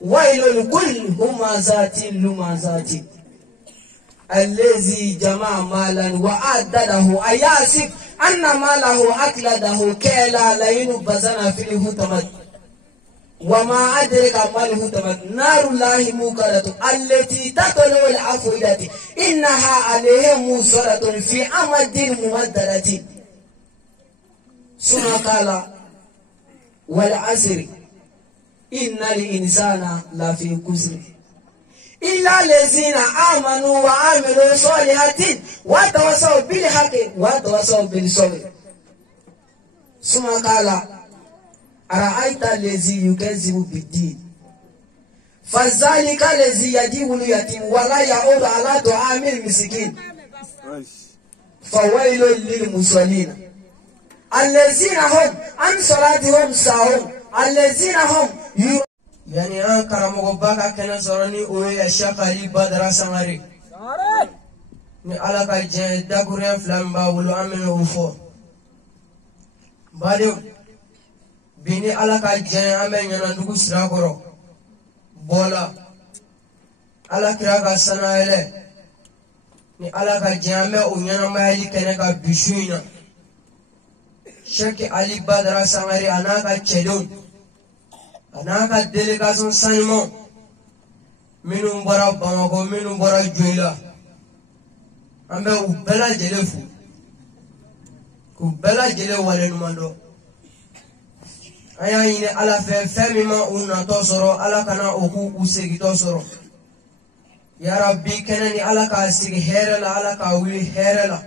ويل لكل همزات لمزات الذي جمع مالا وعدده أياسب أن ماله أكلده كلا لين بزنا في الهتمت وما أدرك ما الهتمت نار الله موقدة التي تطلع الأفئدة إنها عليهم موصلة في أمد ممددة ثم قال والعصر إن الإنسان لفي خسر إلا الذين آمنوا وعملوا الصالحات وتواصوا بالحق وتواصوا بالصبر ثم قال أرأيت الذي يكذب بالدين فذلك الذي يجيب اليتيم ولا يعود على طعام المسكين فويل للمصلين الذين هم عن صلاتهم ساهون الذين هم يعني أنا كرامو بكا كنا سرني أوي الشيخ علي بدر سماري ni ala ka jɛ dakuruya fila min b'a bolo an bɛna o fɔ badenw bi ni ala ka jɛ an bɛ ɲanadugu sira kɔrɔ bɔla ala kira ka sanayɛlɛ ni ala ka jɛ an bɛ o ɲɛnamayali kɛnɛ ka bi su in na Sheikh Ali Badara Sangare a n'a ka cɛdenw a n'a ka délégation sanuman minnu bɔra Bamako minnu bɔra Joyila an bɛ u bɛɛ lajɛlen fo k'u bɛɛ lajɛlen waleɲuman dɔn an y'a ɲini ala fɛ fɛn min ma u natɔ sɔrɔ ala kana o k'u segintɔ sɔrɔ ya Rabbi kɛnɛ ni ala k'a sigi hɛrɛ la ala k'a wuli hɛrɛ la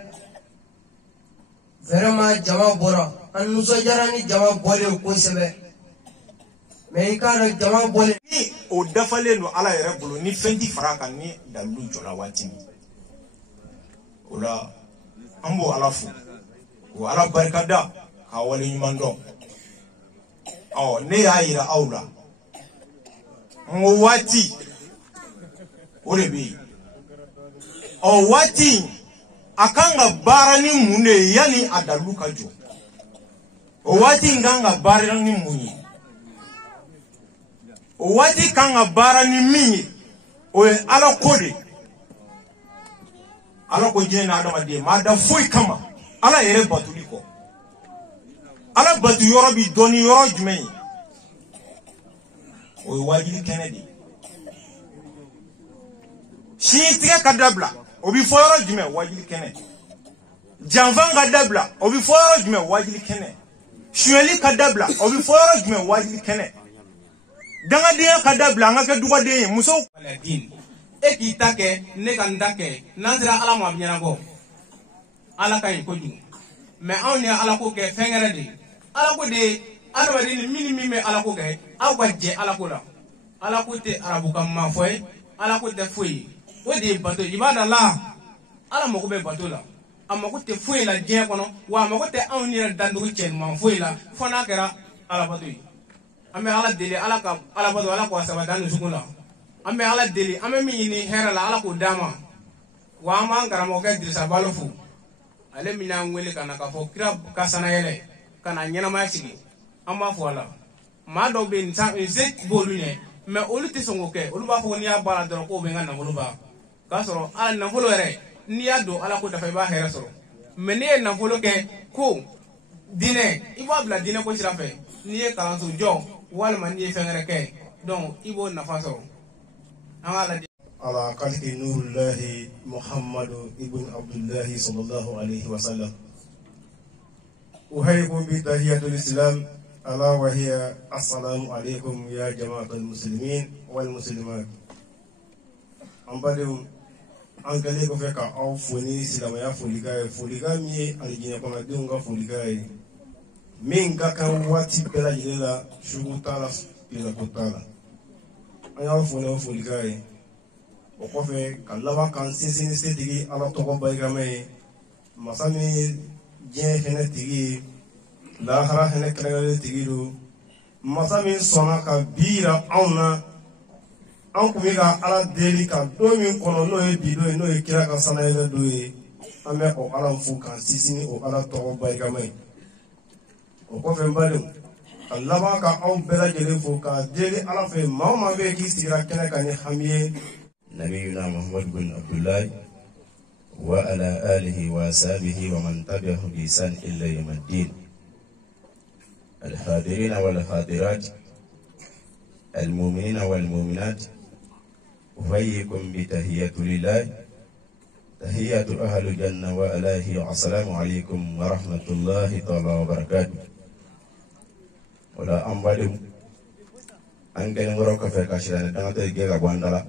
vraiment jama bɔra an nisɔndiyara ni jama bɔlen kosɛbɛ mais i k'a dɔn jama bɔlen ni o dafalen don ala yɛrɛ bolo ni fɛn ti fara kan ni dalilu jɔla waati min o la an b'o ala fo o ala barikada k'a waleɲuman dɔn ne y'a yira aw la n ko waati o de bɛ yen waati a kan ka baara ni mun de ye yanni a dalilu ka jɔ o waati in kan ka baara ni mun ye o waati kan ka baara ni min ye o ye ala ko de ala ko diɲɛ na adamaden maa da foyi kama ala yɛrɛ batuli kɔ ala batu yɔrɔ bi dɔn ni yɔrɔ jumɛn ye o ye wajibi kɛnɛ de ye siɲɛ tigɛ ka dabila o bi fɔ yɔrɔ jumɛn wajibi kɛnɛ janfan ka dabila o bi fɔ yɔrɔ jumɛn wajibi kɛnɛ suyɛli ka dabila o bi fɔ yɔrɔ jumɛn wajibi kɛnɛ dangadenya ka dabila an ka kɛ dugaden ye musow e k'i ta kɛ ne ka n ta kɛ n'an sera ala ma ɲɛnabɔ ala ka ɲi kojugu mais anw ye ala ko kɛ fɛn wɛrɛ de ye ala ko de ye adamaden ni min bɛ ala ko kɛ aw ka jɛ ala ko la ala ko tɛ arabukan ma fɔ ye ala ko tɛ foyi ye o de ye bato i b'a da la ala mago bɛ bato la a mago tɛ foyi la diɲɛ kɔnɔ wa a mago tɛ anw yɛrɛ dandugu cɛ ɲuman foyi la fo n'a kɛra ala bato ye an bɛ ala deli ala ka ala bato ala k'o saba dan dusukun la an bɛ ala deli an bɛ min ɲini hɛrɛ la ala k'o d'a ma wa an b'an karamɔgɔkɛ Dirisa Balo fo ale min y'an wele ka na k'a fɔ kira ka sanayɛlɛ ka na ɲɛnamaya sigi an b'a fɔ a la maa dɔw bɛ yen se b'olu ɲɛ mais olu tɛ sɔn k'o kɛ olu b'a fɔ ko n'i y'a baara dɔrɔn k'o bɛ n ka nafolo ban k'a sɔrɔ ala nafolo yɛrɛ n'i y'a don ala ko dafa i b'a hɛrɛ sɔrɔ mais n'i ye nafolo kɛ ko diinɛ i b'a bila diinɛ ko sira fɛ n'i ye kalanso jɔ walima n'i ye fɛn wɛrɛ kɛ donc i b'o nafa sɔrɔ an b'a lajɛ. على قلب نور الله محمد ابن عبد الله صلى الله عليه وسلم أحييكم بتحية الإسلام ألا وهي السلام عليكم يا جماعة المسلمين والمسلمات أمبارح أنكلي كفك أو فني سلام يا فوليكا مي الجنة كنا دونغا فوليكا من كان واتي بلا جلا شو تالا بلا كتالا أنا فوليكا o kɔfɛ ka laban kan sinsin setigi ala tɔgɔ barikama ye masa min ye diɲɛ hinɛ tigi ye lahara hinɛ kɛrɛnkɛrɛnnen tigi don masa min sɔnna ka bi yira anw na an kun bɛ ka ala deli ka don min kɔnɔ n'o ye bi don ye n'o ye kira ka sanayɛlɛ don ye an bɛ o ala fo kan sinsin o ala tɔgɔ barikama ye o kɔfɛ n badenw Allah ka aw bela jele fo ka deli ala fe mama be ki sira kene kan hamiye nabiyuna Muhammad bin Abdullah wa ala alihi wa sahbihi wa man tabi'ahum bi ihsan illa yawmiddin. الحاضرين والحاضرات المؤمنين والمؤمنات أحييكم بتحية لله تحية أهل الجنة وعليه السلام عليكم ورحمة الله تعالى وبركاته. ولا أمبالي أنكن وراك في كاشران دعنا تيجي كباندلا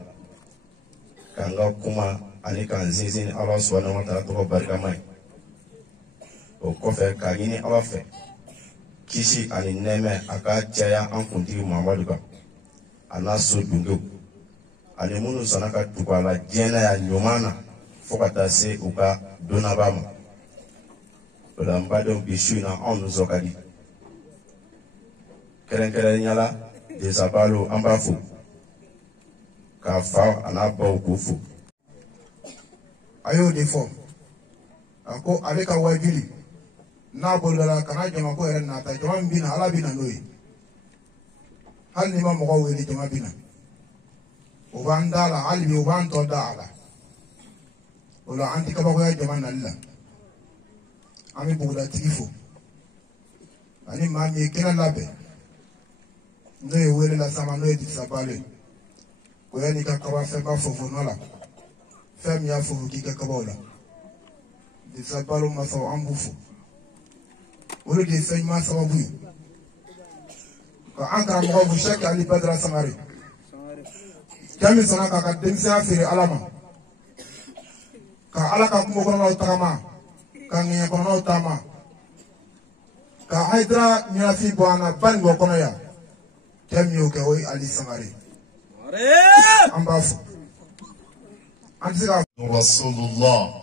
كانغا كوما أني كان زين الله سبحانه وتعالى تبارك بركامي وكفى كايني الله في kisi ani neme aka caya an kuntigi Muhammadu kan ana so dungew ani minnu sɔnna ka tugu a la diɲɛna ya ɲuman na fo ka taa se u ka donnaba ma. O la n badenw bi su in na anw nisɔn ka di kɛrɛnkɛrɛnnenya la Desabalo an b'a fo k'a fa a n'a baw k'u fo. A y'o de fɔ a ko ale ka wajuli n'a bolila kana jama ko yɛrɛ nata jama min bina ala bina n'o ye hali ni ma mɔgɔ wele jama bina o b'an da la hali bi o b'an tɔ da a la o la an ti kabakoya jama nali la an bɛ bugudatigi fo ani maa min ye kɛnɛ labɛn n'o ye wele la sama n'o ye Desabalo ye o yan'i ka kaba fɛnba fofo nɔ la fɛn min y'a fofo k'i ka kabaw la Desabalo masaw an b'u fo. Olu de fɛn ɲuman sababu ye ka an karamɔgɔ fo Sheikh Ali Badara Sangare cɛ min sɔnna k'a ka denmisɛnya feere ala ma ka ala ka kungo kɔnɔnaw tagama ka ŋɛɲɛ kɔnɔnaw taama ka Haidara ɲɛnafin bɔ an na Banikɔ kɔnɔ yan cɛ min y'o kɛ o ye Ali Sangare an b'a fo an tɛ se ka Rasulullah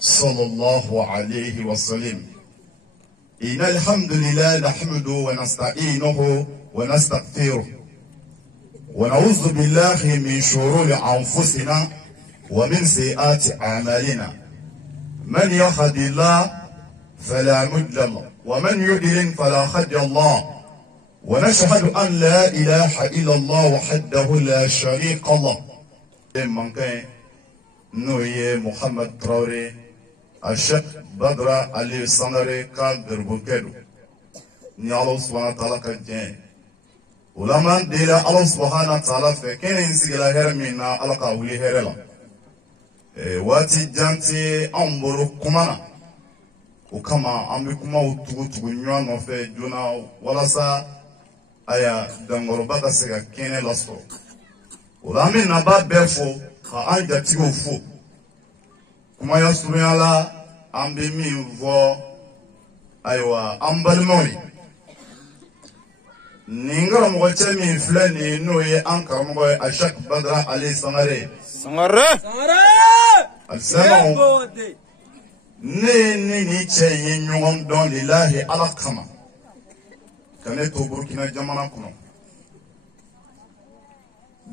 sallallahu alayhi wa sallam. إن الحمد لله نحمده ونستعينه ونستغفره ونعوذ بالله من شرور أنفسنا ومن سيئات أعمالنا من يهد الله فلا مضل له ومن يضلل فلا هادي له ونشهد أن لا إله إلا الله وحده لا شريك له من كان نوي محمد تراوري الشيخ Badara Ali Sangare ka derbukedu ni Allah subhanahu wa ta'ala ka jɛ ulama dela Allah subhanahu wa ta'ala fɛ kɛnɛ sigila hɛrɛ min na Allah ka wuli hɛrɛ la waati janti an bolo kuma na o kama an bɛ kumaw tugu ɲɔgɔn nɔfɛ joona walasa aya dankɔrɔba ka se ka kɛnɛ lasɔrɔ o la an bɛ naba bɛɛ fo ka an jatigiw fo kumaya surunya la an bɛ min fɔ ayiwa an balimaw ye nin karamɔgɔ cɛ min filɛ nin ye n'o ye an karamɔgɔ ye Sheikh Badara Ali Sangare alisalamu ne ni ni cɛ ye ɲɔgɔn dɔn lilahi ala kama ka ne to Burkina jamana kɔnɔ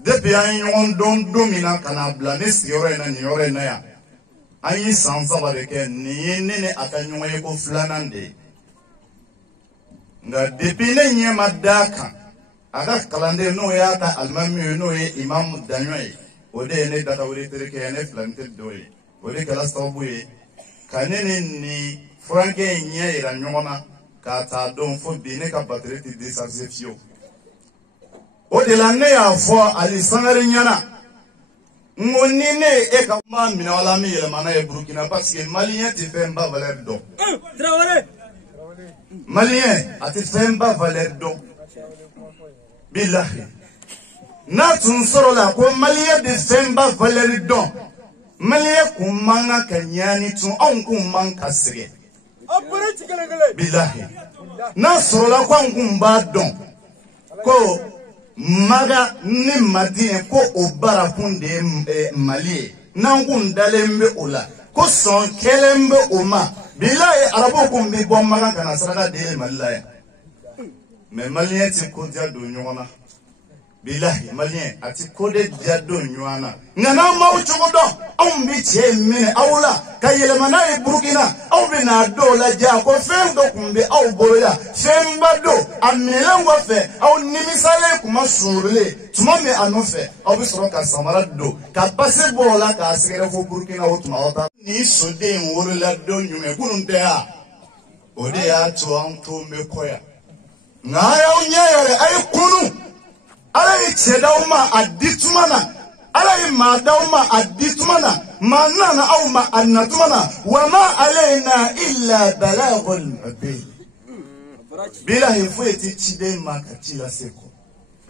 depuis an ye ɲɔgɔn dɔn don min na ka na bila ne sigiyɔrɔ in na nin yɔrɔ in na yan an ye san 3 de kɛ nin ye ne ni a ka ɲɔgɔn ye ko filanan de ye nka depuis ne ɲɛ ma da kan a ka kalanden n'o y'a ka alimami ye n'o ye Imam Daɲɔ ye o de ye ne datawele terikɛ ye ne filani teri dɔ ye o de kɛra sababu ye ka ne ni nin furankɛ in ɲɛ yira ɲɔgɔn na k'a taa dɔn fo bi ne ka bateri tɛ décharger fiyewu o de la ne y'a fɔ Ali Sangare ɲɛna n ko ni ne ye e ka kuma minɛ wala min yɛlɛmana ye Burkina parce que maliyɛn tɛ fɛn ba valeur dɔn maliyɛn a tɛ fɛn ba valeur dɔn bilahi n'a tun sɔrɔla ko maliyɛn bɛ fɛn ba valeur dɔn maliyɛn kun man kan ka ɲaani tun anw kun man ka sɛgɛn bilahi n'a sɔrɔla ko anw kun b'a dɔn ko maga ni madiyɛn ko o barakun de ye Mali ye n'an kun dalen bɛ o la ko sɔn kelen bɛ o ma bilahi arabu kun bɛ bɔ maga kana saraka de ye Mali la yan mais maliyɛn tɛ kodiya don ɲɔgɔn na bilahi malien ati kode jado nywana ngana mauchugodo au mbiche mene aula kayelemana e Burkina au bina do la ja ko femdo kumbe au boya fembado amelangwa fe au nimisale kuma surule tumame anofe au bisoro ka samara do ka passe bola ka asere fo Burkina o tumawata ni sode nwola do nyume kununte ha ode ya to anto mekoya ngaya unyayare ay kunu ala ichedauma aditumana ala imadauma aditumana manana au ma annatumana wama alaina illa balaghul mubin bila hifueti chide makatila seko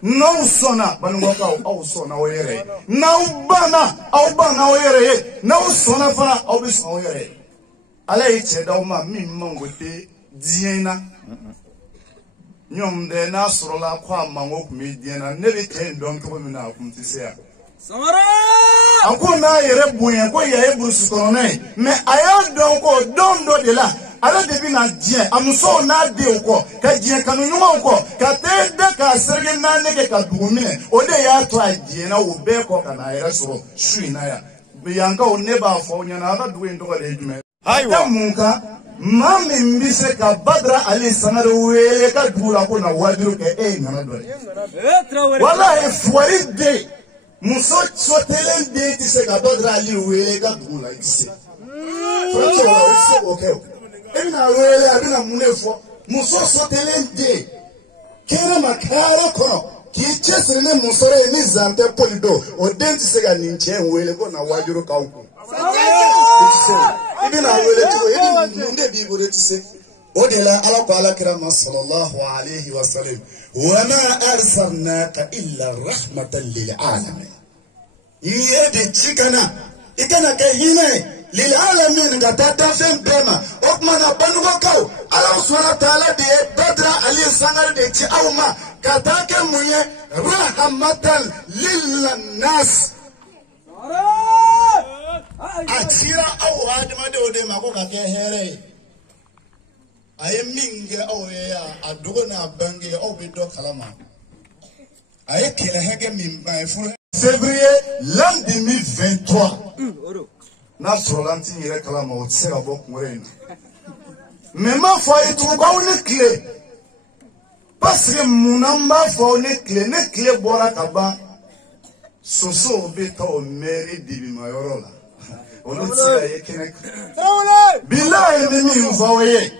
no sona banwaka au sona oyere na ubana au bana oyere na sona fana au bisona oyere ala ichedauma mimmongote diena nyom de na sorola kwa mango kumediana nebe tendon ko mina kumtisia samara akuna yere buyen ko ye brusu koronai me ayo don ko dondo de la ala de bi na dien amuso na de ko ka dien kanu nyuma ko ka te de ka serge na ne ke ka dugumine o de ya to adien na wo be ko kana yere soro shuina ya bi yanka o ne ba fo nyana ka duwe ndo le jume aywa munka mami mbise ka Badra Ali Sangare wele ka dula ko na wajiru ke ngana dole wallahi fuaride muso sotelen de ti se ka Badra Ali wele ka dula ise okay ina wele abina munefo muso sotelen de kera makara ko ki chesere ne musore ni zante polido o denti se ga ninche wele ko na wajiru ka uko ibn awelati ko yidi munde bi bo reti se odela ala ko ala kirama sallallahu alayhi wa sallam wa ma arsalnaka illa rahmatan lil alamin yede chikana ikana ke hine lil alamin ga tata fem bema okmana banugo kaw ala subhanahu wa ta'ala de Badra Ali Sangare de ci awma katake muye rahmatan lil nas atira awo adama de ode mako ka ke here aye minge awo ya adugo na bange awo be do kalama aye kele hege mimba efo février l'an 2023 na solanti yire kalama o tsera bo kunre mais ma foi et tout ka une clé parce que mon amba fo une clé bora kaba soso be ta o meri dibi mayorola olutsiga yekenek billahi ni mfawaye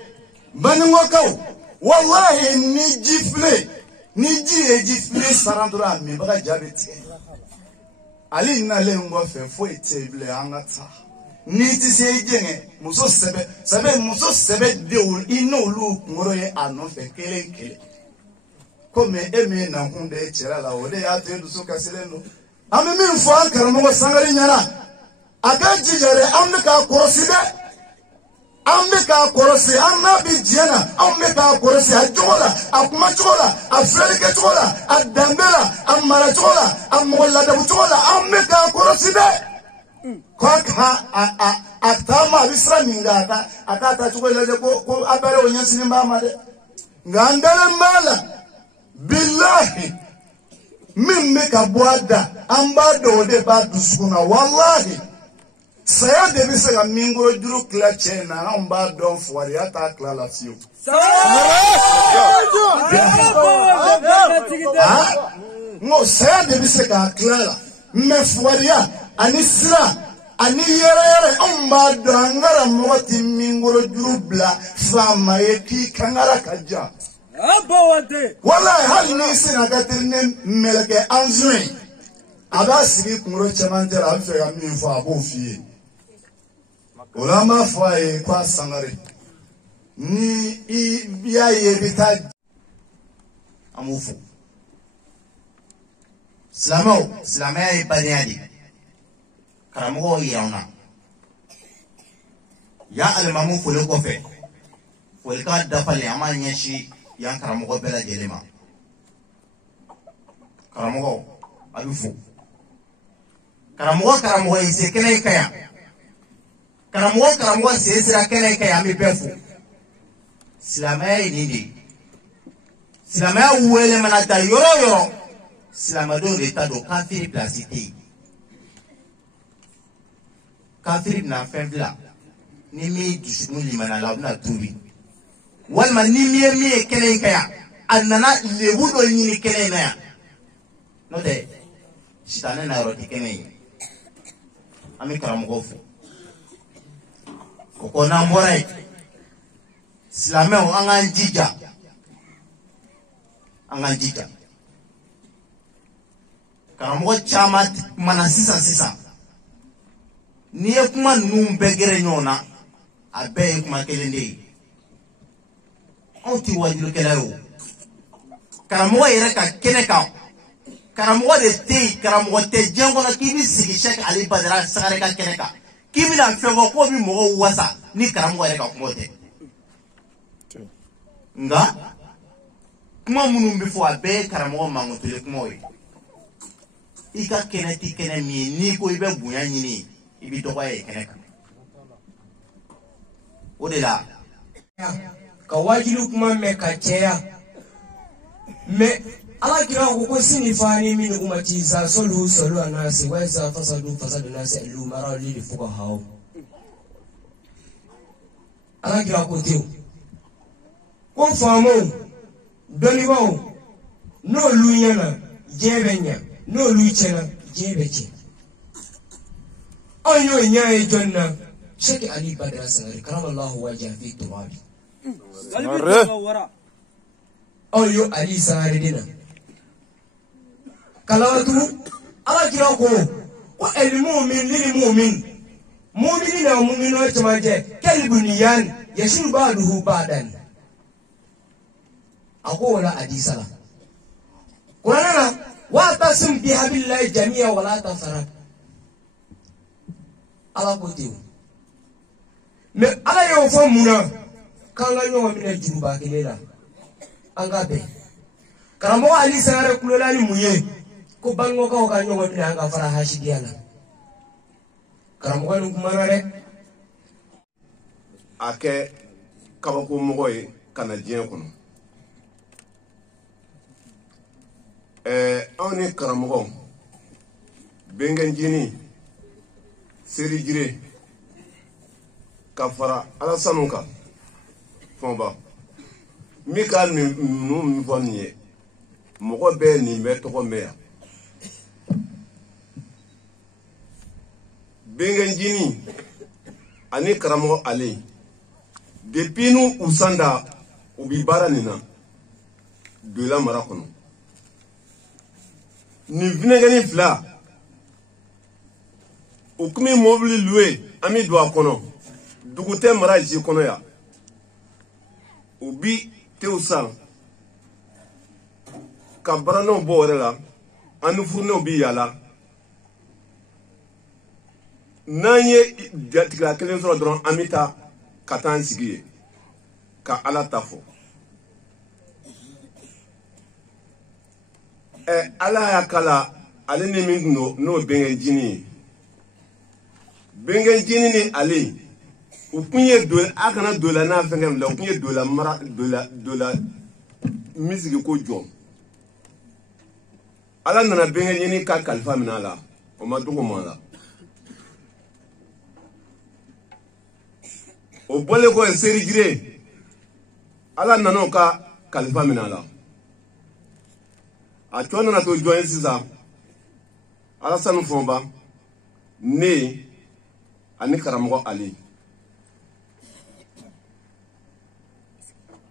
baningwakao wallahi ni jifle ni jifle sarandura mi baga jabeti ali na lengwa fe fo eteble angata ni ti se jenge muso sebe de ino lu ngoro ye ano fe kele comme eme na hunde chera la ode ya te du so kasileno ame mi fo ankara mo sangari nyara agaji jare ameka korosi anna bi jena ameka korosi ajola akuma jola afrika jola adambela amara jola amola da jola ameka korosi de kwa atama bisra mingata akata chukwele ko abere onyasi ni mama de ngandele mala billahi mimme ka boada ambado de ba dusukuna wallahi saya de bisa ga mingoro duru kla chena amba don fuari ata kla la fio no saya de bisa ga kla me fuaria ani sira ani yere amba dangara moti mingoro duru bla fama yeki kangara kaja wallahi hal ni sina gatirne meleke anzui abasiri kumro chamantera afi ga mi fo abofie Olama fwaye kwa Sangare ni biya yebita amufu Slamo e baniadi karamugo yauna ya almamu fule kofe fule ka dafale ama nyeshi ya karamugo bela jelema karamugo abifu karamugo ise kene kaya karamugo sesira kene kaya mi befu Silamaya inindi Silamaya uwele manata yoro silamɛdenw de ta don kafiri pilasi tɛ yen kafiri bɛna fɛn fila ni min dusukun limana la o bɛna tuubi walima ni min ye min ye kɛnɛ in kan yan a nana lebu dɔ ɲini kɛnɛ in na yan n'o tɛ sitanɛ na yɔrɔ tɛ kɛnɛ in an bɛ karamɔgɔw fo o kɔ n'an bɔra yen silamɛw an k'an jija an k'an jija karamɔgɔ caman kumana sisan n'i ye kuma ninnu bɛɛ gɛrɛ ɲɔgɔn na a bɛɛ ye kuma kelen de ye anw tɛ wajulukɛla ye o karamɔgɔ yɛrɛ ka kɛnɛ kan karamɔgɔ de tɛ yen karamɔgɔ tɛ diɲɛ kɔnɔ k'i bɛ sigi Sɛki Ali Badara Sagare ka kɛnɛ kan k'i bɛna fɛn fɔ k'o bɛ mɔgɔw wasa ni karamɔgɔ yɛrɛ ka kuma tɛ nka kuma minnu bɛ fɔ a bɛɛ ye karamɔgɔ mankutule kumaw ye i ka kɛnɛ tɛ kɛnɛ min ye n'i ko i bɛ bonya ɲini i bɛ dɔgɔya ye kɛnɛ kan o de la ka wajilu kuma mɛn ka cɛya mɛ ala kira ko sini fani min umati za solu anasi wa za fasadu nasi lu mara li fuqaha ala kira ko tew ko famo donibaw no lu yana jebenya no lu chena jebeche ayo nyaay jonna Sɛki Ali Badara Sagare karamallahu wajha fi tuwabi ayo Ali Sagare dina kalawatu ala kira ko el mu'min lil mu'min mu'minina wa mu'minat tamaje kalbuniyan yashin ba'duhu ba'dan aqula hadisala qur'ana wa tasim bihabillahi jami'a wa la tafarraq ala ko tiw me ala yo fo muna kanga yo mina juruba kelela anga be karamo Ali Sagare kulolani muye ko bango ka nyogo mina anga fara hashidiala karamo ni kumana re ake kabako mogo ye kana diɲɛ kɔnɔ anw ni karamɔgɔ Bengenjini Seri Jire ka fara Alasanu kan fɔnba min ka ninnu min fɔ nin ye mɔgɔ bɛɛ nin bɛ tɔgɔ mɛn yan Bengenjini ani karamɔgɔ Ale depuis nu usanda u bi baara nin na Doila mara kɔnɔ nin vinɛgɛni fila u kun bɛ mobili loué an bɛ don a kɔnɔ dugu tɛ mara ji kɔnɔ yan u bi tew san ka baaranaw bɔ o yɛrɛ la an ni furunaw bi yaala n'an ye jatigila kelen sɔrɔ dɔrɔn an bɛ taa ka taa an sigi yen ka Ala ta fɔ Ala y'a kala ale ni min kun don n'o Bengenjini ye Bengenjini ni Ale u kun ye a kana Doila n'a fɛnkɛ bila u kun ye Doila mara Doila misigi ko jɔ Ala nana Bengenjini ka kalifa minɛ a la o ma dogo ma la o bɔlen kɔ Seri Jire Ala nana o ka kalifa minɛ a la a tɔ nana to jɔn ye sisan Alasanu Fɔnba ne ani karamɔgɔ Ale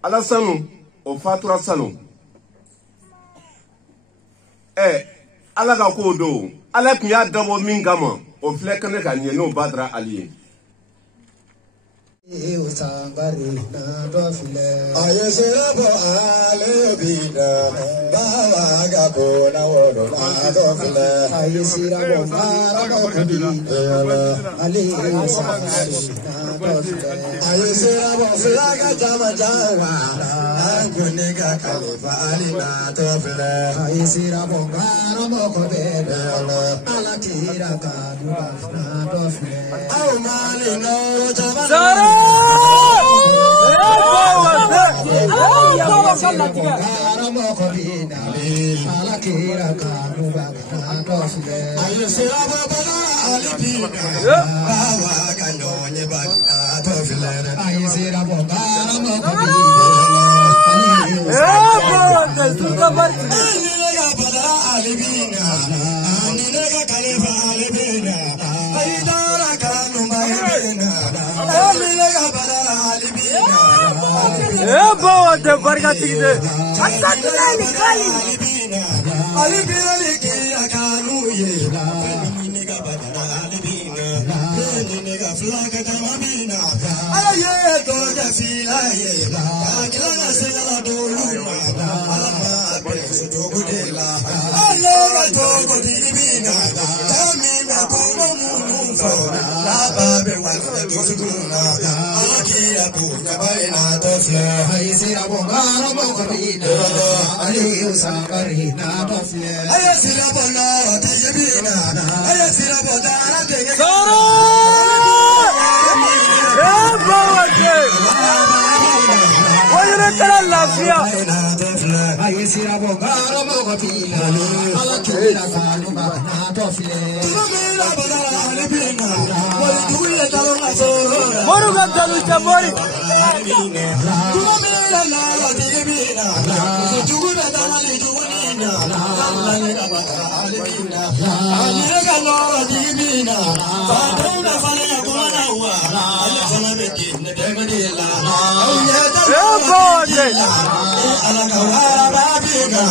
Alasanu o fatura salon Ala ka ko do Ala tun y'a dabɔ min kama o filɛ kɛnɛ ka ɲɛ n'o Badara Ali ye aye serabo ale bida bawa ga bona wodo na do fle aye serabo mara ko di ale safari na do fle aye serabo flaga jama jawa angune ga khalifa ali na do fle aye serabo mara ko de ala tira ka du na do fle au mali no jama mokobina ala kira kanu bagana dofle ayo sira baba alipina bawa kanonye bagana dofle ayo sira baba mokobina suka barti ya baba alipina anile kalefa alipina aidara kanu bagana anile baba alipina bawa de barga tigde अच्छा तुला निकाली अलबीना लेके आकानू ये नीने का बदला अलबीना नीने का फ्लैग तमामीना अरे ये तो जसीला ये कागला से ला डोलूना अलमा बेस तो गुडेला अल्लाह तो गुदीबीना तमीना को मुमुफो ला बाबे वन तो सुकुना अलकिया को जबाइना तो से हाय से अबोगारो मोकबीना aliyu sabarina dofle aya sira bonara tejebina aya sira bodara tejebina wayre kala lafiya aya sira bogara mogofina ala kila kanu bana dofle tumira bodara alibina wali tuye talonga solo moru gadalu chamori tumira la tejebina juguna tamali juguna la bodara alibina alira nora tejebina faduna fale kuna wa ala fana bekin demadila ala kawara babina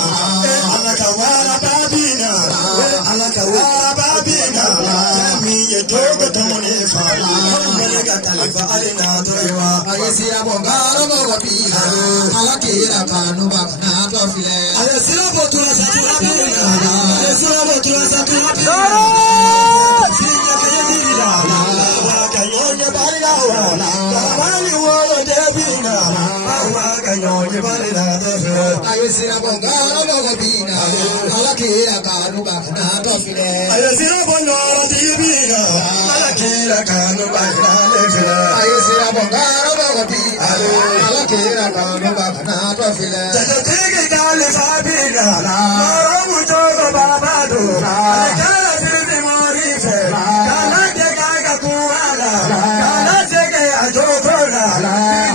ala kawara babina ala kawara babina mi yedogo tamone fali melega kalifa alina toywa ayesira bongaro bogapina ala kira kanu bagna tofile ayesira botura satura ayesira botura satura sinya kayedira wa kayonya barila wa wali wo debina wa kayonya barila tofile ayesira bongaro bogapina ala kira kanu bagna tofile ayesira bongaro debina ala kira kanu bagna tofile ayesira bongaro bogapina ala kira kanu bagna tofile jajatege dale sabina maramu jogo babado kala sirri morife kala tega kuala kala tege ajogona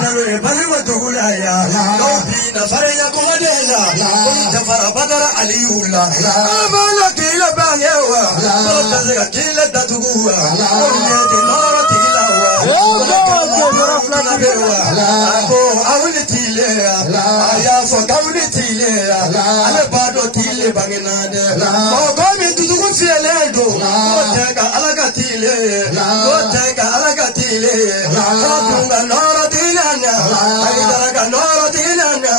nawe balwa tugulaya lobina farya kumadela jafara badara aliula amala kila banyewa tazega kila tatuwa onete noro tilawa ako awli tilea aya fo kawli tilea ale bado tile bangenade ko mi tuzugu tieledo tega alaga tile tega alaga tile tunga noro tilana ay daraga noro tilana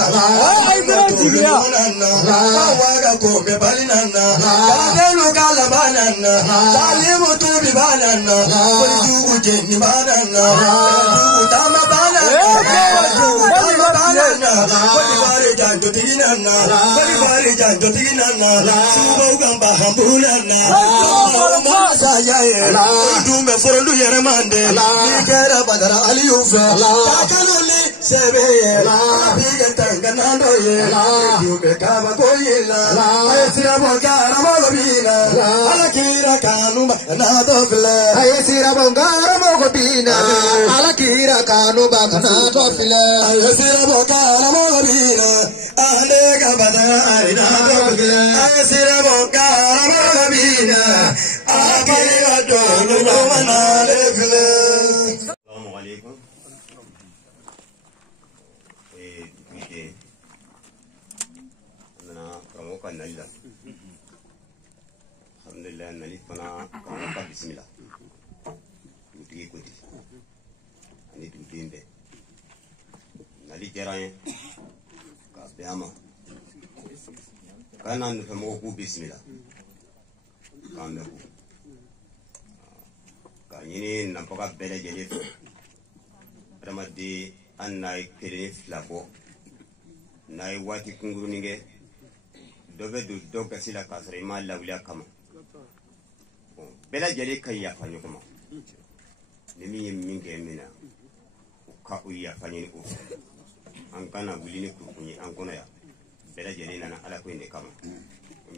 ay tilea waga ko be balinana kadelu kala banana salimu tu bi banana ko jugu jenni banana jugu tama banana wali bari janto tinana wali bari janto tinana subo gamba hambulana mo sayaye dumbe forondu yermande nikera badara aliyufa takaluli sebeye biga tanganando ye dumbe kaba koyela ayesira bongara mogobina alakira kanuma na dofle ayesira bongara mogobina alakira kanuma na dofle ayesira bongara mogobina alega badara na dofle ayesira bongara mogobina alakira kanuma na dofle. Assalamu alaikum. Nalila alhamdulillah nali fana ka bismillah mutigi kuti ani tutimbe nali jaraye ka beama kana ndu mo ku bismillah kambe ku ka yini nampaka bele jeli ramadi annay kere flabo nay wati kunguru ninge dobe du doga sila kasre ma lawliya kama bela jeli kayya fanyo kuma nimi minge mina ka uya fanyi ko an kana bulini ku kunyi an kono ya bela jelena ala ko inde kama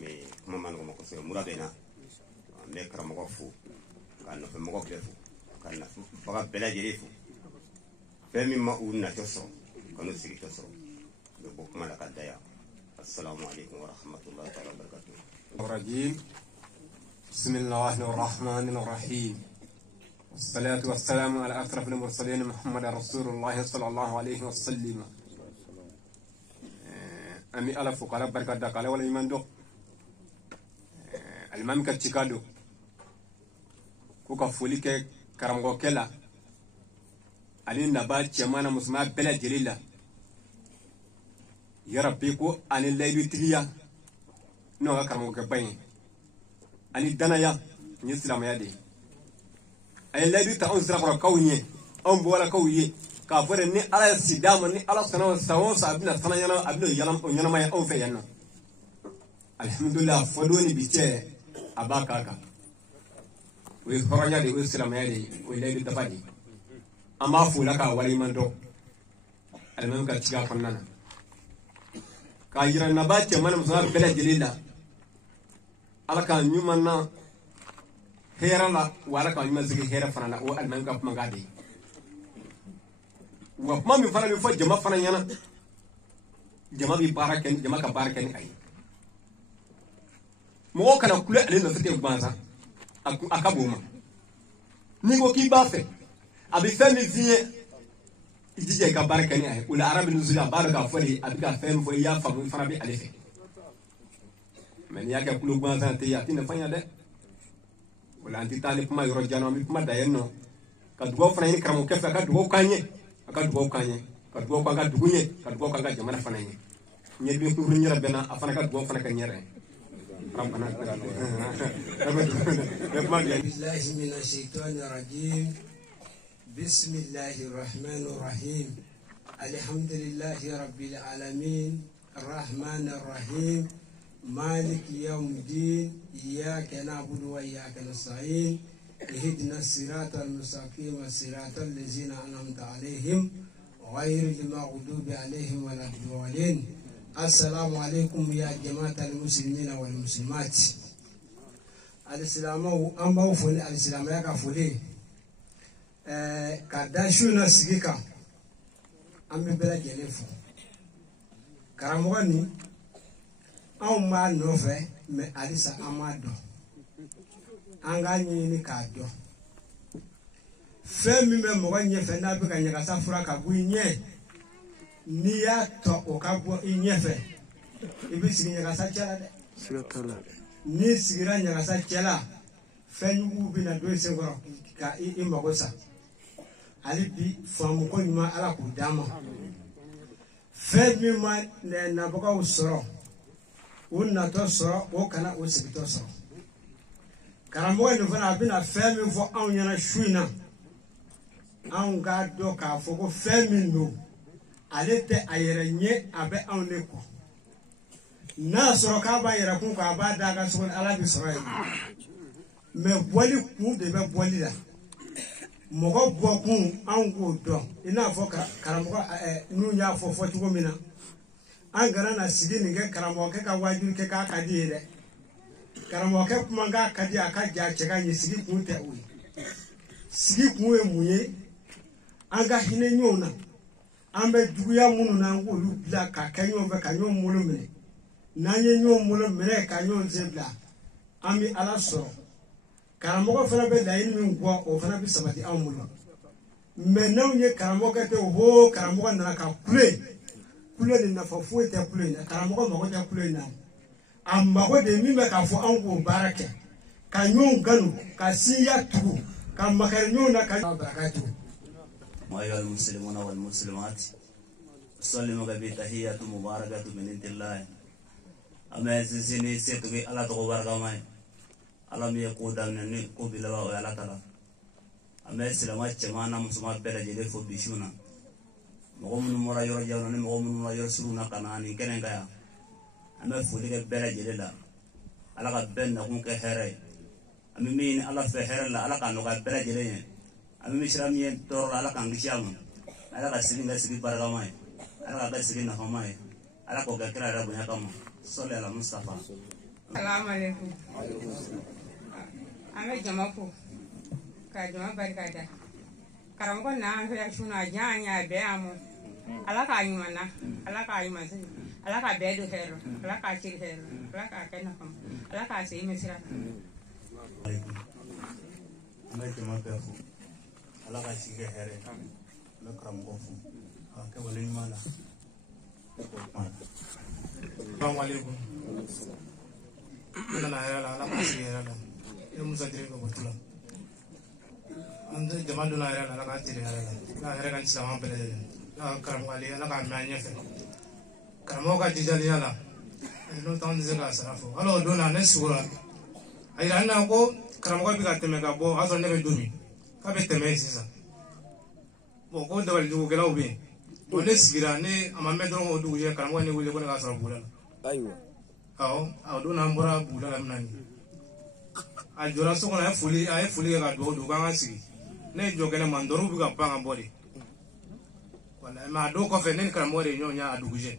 me kuma man ko ko so murabena me karamo ko fu kan no fe mo ko befu kan na baga bela jelefu femi ma unna toso kanu sigi toso do ko kuma la kadaya assalamu alaikum wa rahmatullahi wa barakatuh rajim bismillahir rahmanir rahim والصلاة والسلام على أشرف المرسلين محمد رسول الله صلى الله عليه وسلم أمي ألف وقال بركة دكالة ولا يمان دو المام كتشيكادو كوكا فوليك كرامغو كلا علي نبات جمانا مسمى بلا جليلا يا ربي كو أني الليل تريا نوغا كرامغو كباين أني دنايا نسلام يدي ay lady ta on sira ko kawye on bola kawye ka fore ni ala sidama ni ala sanaw sawo sabina sanayana abino yalam on yana may on fe yanno alhamdulillah fodoni bite abaka ka we horonya de islam yadi we lady ta fadi ama fula ka wali mando almam ka tiga fannana ka yira nabati man musa bela jelila ala ka nyumanna hera la wala ka nyuma zigi hera fana la o alman ka kuma gade wa kuma mi fana bi fo jama fana yana jama bi baraken jama ka baraken ay mo kana kule ale no fete gbanza akaboma ni go ki ba fe abi fami vie idije ka baraken ay ula arabi nuzula baraka fori abi ka fem fo ya famu fana bi ale fe men ya ka kulu gbanza te ya tin fanya de wala anti tali kuma yoro jano mi kuma dayenno ka dugo fana ni karamo kefa ka dugo kanye ka dugo ka dugunye ka dugo ka jamana fana ni nyebi ko nyira bena afana ka dugo fana ka nyere rabbana billahi minash shaitanir rajim bismillahir rahmanir rahim alhamdulillahi rabbil alamin arrahmanir rahim مالك يوم الدين إياك نعبد وإياك نستعين اهدنا الصراط المستقيم صراط الذين أنعمت عليهم غير المغضوب عليهم ولا الضالين السلام عليكم يا جماعة المسلمين والمسلمات السلام أمبو فولي السلام يا كفولي كداشونا سيكا أمي بلا جلفو كراموغاني an ma nɔfɛ mɛ alisa an ma dɔn an k'a ɲɛɲini k'a dɔn fɛn min bɛ mɔgɔ ɲɛfɛ n'a bɛ ka ɲagasa fura ka bɔ i ɲɛ n'i y'a tɔ o ka bɔ i ɲɛfɛ i bɛ sigi ɲagasa cɛ la dɛ n'i sigira ɲagasa cɛ la fɛn juguw bɛ na don i sen kɔrɔ ka i mago sa hali bi faamu ko ɲuman ala k'o d'an ma fɛn min ma nabagaw sɔrɔ o natɔ sɔrɔ o kana o sigitɔ sɔrɔ karamɔgɔ nin fana a bɛna fɛn min fɔ anw ɲɛna su in na anw k'a dɔn k'a fɔ ko fɛn min don ale tɛ a yɛrɛ ɲɛ a bɛ anw de kɔ n'a sɔrɔ k'a b'a yɛrɛ kun k'a b'a da ka sɔgɔn ala bɛ sɔrɔ yen mɛ bɔli kun de bɛ bɔli la mɔgɔ bɔ kun anw k'o dɔn i n'a fɔ karamɔgɔ n'u y'a fɔ cogo min na an kana na sigi nin kɛ karamɔgɔkɛ ka wajibi kɛ k'a ka di ye dɛ karamɔgɔkɛ kuma k'a ka di a ka ja cɛ ka ɲɛ sigi kun tɛ o ye sigi kun ye mun ye an ka hinɛ ɲɔgɔn na an bɛ juguya minnu na an k'olu bila ka kɛ ɲɔgɔn fɛ ka ɲɔgɔn bolo minɛ n'an ye ɲɔgɔn bolo minɛ ka ɲɔgɔn sen bila an bɛ ala sɔrɔ karamɔgɔ fana bɛ laɲini min kɔ o fana bɛ sabati anw bolo mɛ n'anw ye karamɔgɔkɛ tɛ o karamɔgɔ nana ka kule kule ni nafa foyi tɛ kule in na karamɔgɔ mago tɛ kule in na a mago de min bɛ k'a fɔ anw k'o baara kɛ ka ɲɔgɔn kanu ka sinja tugu ka makari ɲɔgɔn na ka baraka tugu. أيها المسلمون والمسلمات سلموا بتحية مباركة من عند الله أما زيني سيتوي على تقبل كمان على ميقود من قبل وعلى تلا أما سلامات جماعنا مسلمات بلجة فبيشونا مقوم مرا يرجعون مقوم مرا يرسلون كناني كنن كيا أما فولي بلجة لا على قبل نكون كهراء أما مين على فهراء لا على كانوا قبل بلجة أما مشرامي تور على كان كشيام على كسرين كسرين بارغامي على كسرين نفهمي ala ko ga kira rabu ya kama sallallahu alaihi mustafa assalamu alaikum ame jama ko ka jama barka da karamko na ya shuna janya be amu ala ka yumana ala ka yumasi ala ka be do hero ala ka chiri hero ala ka kana kam ala ka sei mesira ame jama be fu ala ka chiri hero ala karamko fu ka wale mala assalamu alaikum ina la ala ka chiri hero ina musa dire ko botula ande jama do na hero ala ka chiri hero na hero kan sama pele na karam ali ala ka manya fe karamo ka dijali ala no tan zega sarafo alo do na ne sura ai ranna ko karamo ka bi ka teme ka bo aso ne be dumi ka be teme sisa bo ko da wal du gela ubi bo ne sigira ne amamme do ngo du je karamo ne wule ko na ka sara bula ayo aw do na mbora bula la nani a jora so ko na fuli ay fuli ka do ka ngasi ne jogene mandoru bi ka panga bodi wala ma do ko fe nen karamo re nyonya aduguje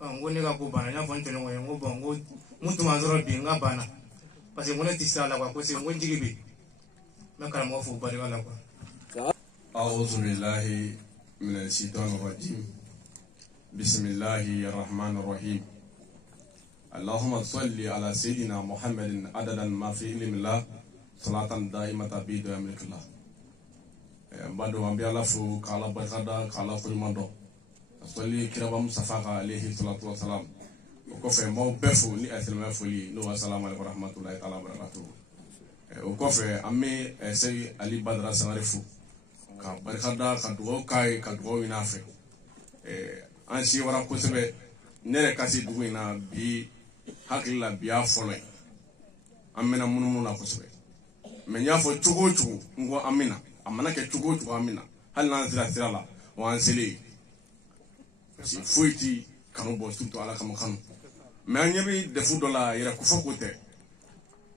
ngone ka ko bana nya fonte no ngo bongo mutu manzoro bi nga bana parce que ngone tisala kwa ko se ngon jigibi na karamo fu bari wala kwa a'udhu billahi minash shaitanir rajim bismillahir rahmanir rahim allahumma salli ala sayidina muhammadin adadan ma fi ilmillah salatan daimatan bi dawamillah mbado ambiala fu kala bakada kala fulmando soli kiraba musafaka alayhi salatu wassalam ko fe mo befu ni aslama fuli no assalamu alaykum warahmatullahi ta'ala barakatuh o ko fe amme sey ali badra sanarifu ka barkada ka duwo kai ka duwo ina fe an si wara ko sebe nere kasi duwo ina bi hakilla biya folo amena mununu na ko sebe me nya fo chugo chugo ngo amina amana ke chugo chugo amina hal nan sira la wa anseli si foiti kanu bo surtout ala kama kanu mais an yabi defu dola yera ko foko te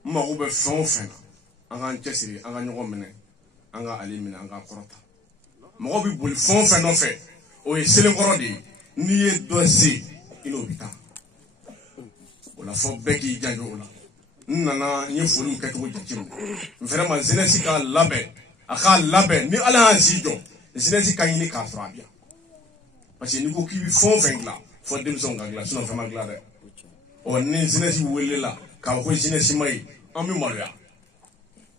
ma ko be fon fen an chesiri an nyogo mene an ga alimina an ga korota mo bi bul fon fen no fe o e selen korodi ni e dossier ilo bita wala fo beki janjo wala nana ni fulu ka to jim vraiment jeunesse ka labe aka labe ni ala anjijo jeunesse ka yini ka frabia parce que ni ko ki fon vengla fo dem son gangla sinon vraiment glade o ni jeunesse welela ka ko jeunesse mai ami maria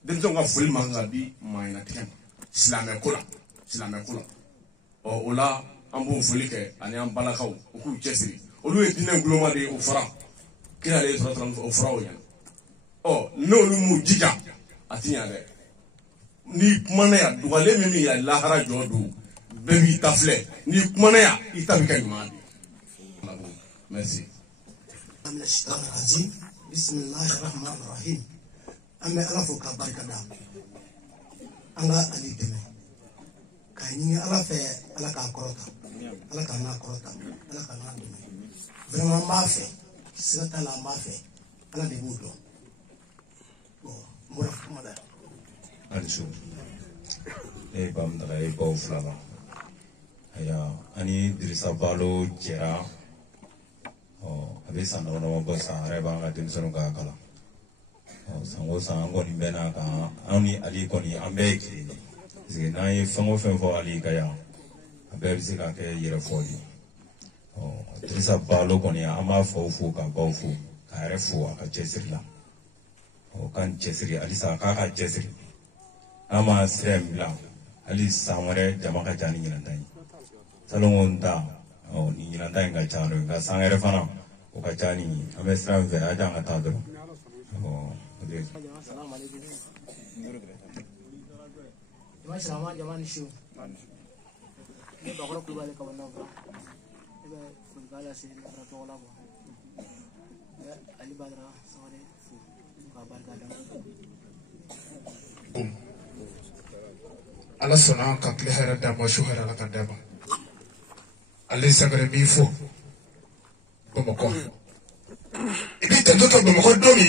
dem son ga ful manga bi mai na tem islamé kula o ola ambo fulike ani am balakaw ku chesiri o lu e dinen gloma de o fara kila le o fara o yan o no lu mu jija atinya de ni mana ya duwale mimi ya lahara jodu bebi tafle ni mana ya itabika imani merci amna shaitan rajim bismillahir rahmanir rahim amma alafu ka barkada anga ali deme kayni ala fe ala ka korota ala ka na korota ala ka na deme vraiment ma fe sata la ma fe ala de budo mura fumada alsu bam da ba flava aya ani dirisa balo jera abe san no ba sa reba ga tin sunu ga kala sango sango ni bena ka ani ali ko ni ambe ki ze na yi fango fo ali ga ya abe bi ka ke yere fo di dirisa balo ko ni ama fo fu ka ba fu ka re fu ka jesirla kan jesiri ali sa ka jesiri ama sem la ali samare jama ka jani nyinandai salongon da ni nyinandai ga chano ga sangere fana o ka jani ame sram ve aja ga ta do assalamu alaikum jama jamani shu ne ba ko bale ka wannan ba ne ba kun gala sai ne ra to la ba ali badra sare ka barka da ala sona ka kile hera da mo shu hera la ka da ba ali sagare bi fo bo ko ibi tendo to bo ko do mi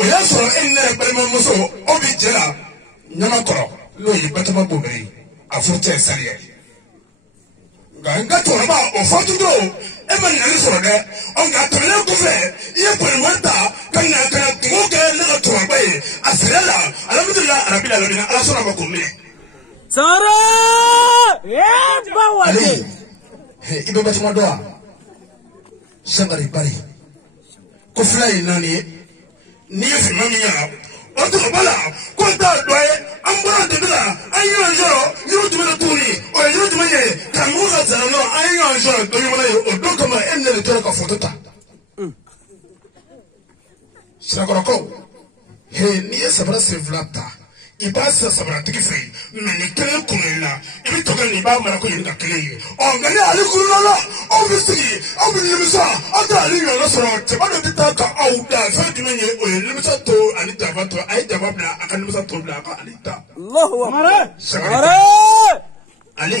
o ya so inna balma muso o bi jela nyama koro lo yi batama bo beri a fo che sariye ga nga to ba o fo tu do Eman nani sɔrɔ dɛ nka a tɛmɛnen kɔfɛ I ye bɔnɛbɔn ta ka na kungo kɛ ne ka tɔgɔba ye a sɛnɛ la alhamdulilayi arabi alamina ala sɔnna a ma k'o minɛ. Sara ba wale. I bɛ batuma dɔn wa Sankari Bari ko fila ye naani ye n'i ye fima min ɲɛna o tɔgɔba la ko n t'a dɔ ye an bɔra debi la an ye ɲɔgɔn sɔrɔ yɔrɔ jumɛn na tuguni o ye yɔrɔ jumɛn ye karamɔgɔ ka zana nɔ an ye ɲɔgɔn sɔrɔ dɔ ɲɔgɔn ye o don kama e ne de tora ka foto ta sirakɔrɔkaw n'i ye sabara sen fila ta I b'a san sabaratigi fɛ yen mɛ ni kelen kunna I la I bɛ tɔgɔ nin I b'a mara ko yen ka kelen ye nka ni ale kunna la aw bɛ sigi aw bɛ nimisa aw tɛ ale ɲɔgɔnna sɔrɔ cɛba dɔ tɛ taa ka aw da fɛn jumɛn ye o ye nimisa to ani jaba to a ye jaba bila a ka nimisa to bila a ka ale ta. Ale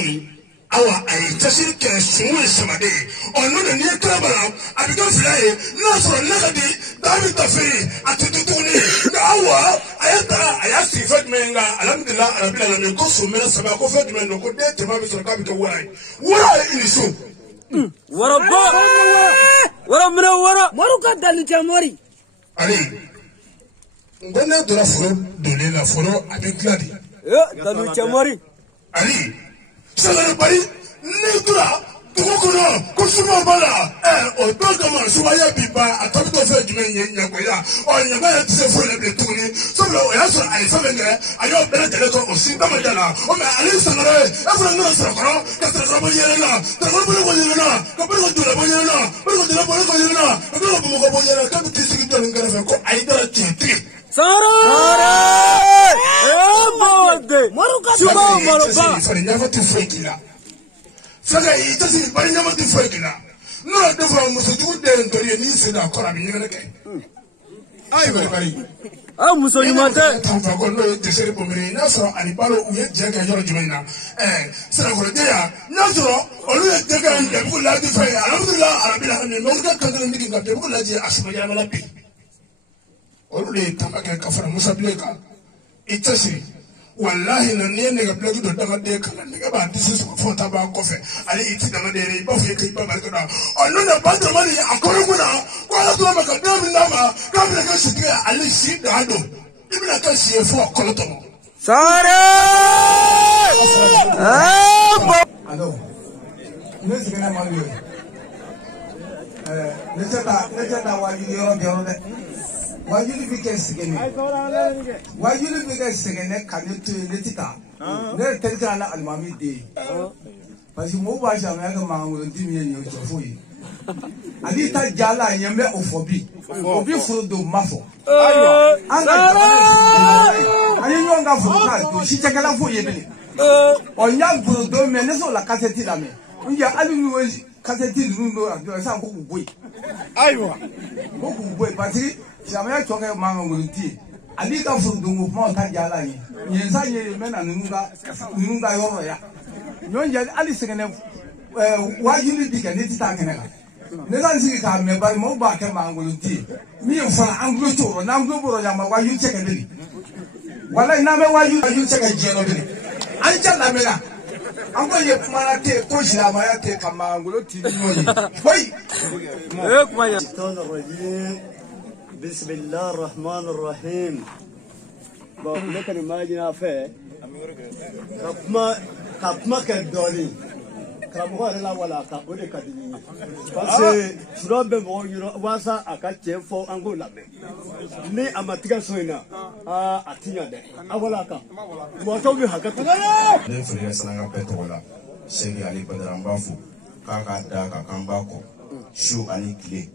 awa a ye cɛsiri kɛ sungun ye samaden ye n'o tɛ n'i ye kira bala a bɛ kɛ fila ye n'a sɔrɔ ne ka di daa bɛ taa feere a tɛ to tuguni nka awa a ye taa a y'a sigi fɛn jumɛn nka alhamdulilayi arabi alamin ko sonmɛnɛ saba ko fɛn jumɛn don ko den cɛman bɛ sɔrɔ k'a bɛ kɛ wara ye wara ye ini so. Wara bɔ wara minɛ wara mɔri ka dali cɛ mɔri. ale n ko ne donna foro donnen la foro a bɛ dilan de. Dali cɛ mɔri. ale Sankari Bari n'i tora dugu kɔnɔ ko suma b'a la o don kama sumaya bi ban a tɔ bɛ to fɛn jumɛn ye ɲɛgoya ɲɛgoya yɛrɛ tɛ se foyi la bilen tuguni sabula o y'a sɔrɔ a ye fɛn fɛn kɛ a y'o bɛɛ lajɛlen kɛ o si bamaja la mɛ ale ye Sankara ye e fana nana Sarakɔrɔ ka Sarakɔrɔ bɔ yɛlɛ la Sarakɔrɔ bɔ yɛlɛ la ka Barika Jula bɔ yɛlɛ la Barika Jula bɔ yɛlɛ la ka Barika Bamakɔ bɔ yɛlɛ la k'a bɛ t'i sigi jɔnni kɛrɛfɛ ko a ye dara tiɲɛtigi. Sara fari ɲafa tɛ foyi k'i la Saka i cɛsiri bari ɲafa tɛ foyi k'i la n'o ye dɔ fɔ musojugu den ntori ye n'i sen don a kɔrɔ a bɛ ɲɛgɛnɛ kɛ Sankari Bari muso ɲuman tɛ tanfa ko n'o ye dɛsɛri bomiri n'a sɔrɔ ani balo u ye jɛ kɛ yɔrɔ jumɛn na Sarakɔrɔjɛ yan n'a sɔrɔ olu ye jɛ kɛ Debugu laji fɛ alhamdulilayi arabi alamin mɛ olu ka kankan digi nka Debugu laji a suma yɛlɛmana bi olu de ye tama kɛ ka fara Musa Bilen kan I cɛsiri wallahi na n'i ye nɛgɛ bilaki dɔ damaden kan nɛgɛ b'a disi sɔgɔ fo ta b'a kɔfɛ ale I ti damaden ye I b'a fɔ i k'i ba barika da n'o tɛ ba dama ni a kɔrɔ kunna ko ala tora ma ka den min d'a ma k'a bɛna kɛ sitigi ye ale si dan don I bɛna kɛ si ye fo a kɔlɔ tɔmɔ. Sare alo ne sigira ma ye ne tɛ taa wajibi yɔrɔ jɔyɔrɔ dɛ wajuli bi kɛ sɛgɛnɛ wajuli bi kɛ sɛgɛnɛ ka ne to yen ne tɛ taa ne yɛrɛ terikɛ na alimami den parce que mɔgɔw b'a sɔrɔ an ka mankankolonti min ye nin ye o tɛ foyi ye ani ta jala ɲɛ bɛ o fɔ bi o bi foro don ma fɔ an ka jamana an ye ɲɔgɔn ka foro ka don si cɛkɛla foyi ye bilen n y'a foro don mɛ ne sɔrɔ la kasɛti lamɛn n jɛ hali n'u ye kasɛti ninnu don a jɔ sisan ko k'u bɔ yen ayiwa ko k'u bɔ yen parce que silamɛya tɔ kɛ mankankolonti ye ani ka foro don ko kumaw ta jala ye yen sa ye n bɛ na ninnu ka yɔrɔ ya ɲɔgɔn jɛ hali sɛgɛnɛ wajibi bi kɛ ne tɛ taa kɛnɛ kan ne ka n sigi k'a mɛn bari maaw b'a kɛ mankankolonti ye min fana an tulo t'o rɔ n'an tulo b'o rɔ yan ma wajibi cɛ ka deli walayi n'an bɛ wajibi cɛ ka diɲɛ dɔ deli an cɛ lamɛnna an ko ye kumana tɛ yen ko silamɛya tɛ yen ka mankankolonti ni ɲɔgɔn ye foyi. bisimilahi rahmani rahim bon ne kɔni ma ɲin'a fɛ ka kuma kɛ dɔɔnin karamɔgɔ yɛrɛ la wala ka o de ka di n ye parce que surɔ bɛ mɔgɔw yɔrɔ walasa a ka tiɲɛ fɔ an k'o lamɛn ni a ma tigɛ so in na a ti ɲa dɛ a wala kan mɔgɔ tɔw bɛ hakɛ to. ne feere sananga bɛɛ tɔgɔ la sɛgi ali badara an b'a fo k'a ka da ka kan b'a kɔ su ani tile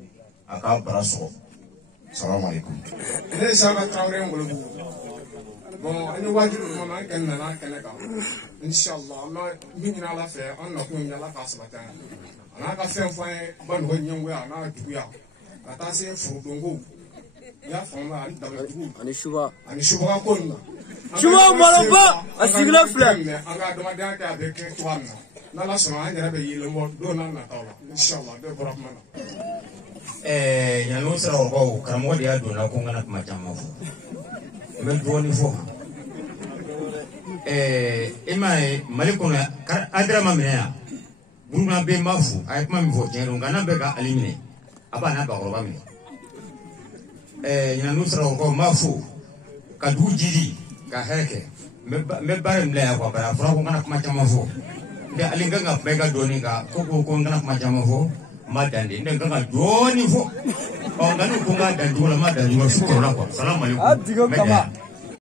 a k'a bara sɔgɔ salamu alaikum. ne ye Saka Tarawele Ngolobugu bon an ye wajibi ninnu an kɛnɛ nana kɛnɛ kan inshallah an bɛ min ɲini ala fɛ an nakun ye ala k'a sabati an ye a n'a ka fɛn fɔ an ye Banɔgɔ ɲɛngoya a n'a juguya ka taa se furudonko i y'a faamu ani dabalijugu ani subaga ko nin na suba mɔlɔba a sigilen filɛ an ka adamadenya kɛ a bɛ kɛ cogoya min na n'ala sɔnna an yɛrɛ bɛ yɛlɛn bɔ don n'a nataw la inshallah bɛɛ bɔra kuma na. yanni Sarakɔrɔkaw karamɔgɔ de y'a donna ko n kana kuma caman fɔ n bɛ dɔɔnin fɔ i m'a ye Mali kɔnɔ Adara ma minɛ yan buruna be mafu ay kuma mi fo tiɲɛ ngana be ka alimine aba na ba kɔrɔba minɛ ɲinanu sara ko mafu ka dugu jidi ka hɛrɛ me baara min bila yan quoi bara fɔra ko n kana kuma caman fɔ nde ali n kan ka bɛɛ ka dɔɔni kan ko n kana kuma caman fɔ n ma dande n kan ka dɔɔni fɔ nka n'u ko n k'a dan cogo la n ma dan cogo la su kɔrɔla quoi salamu alaikum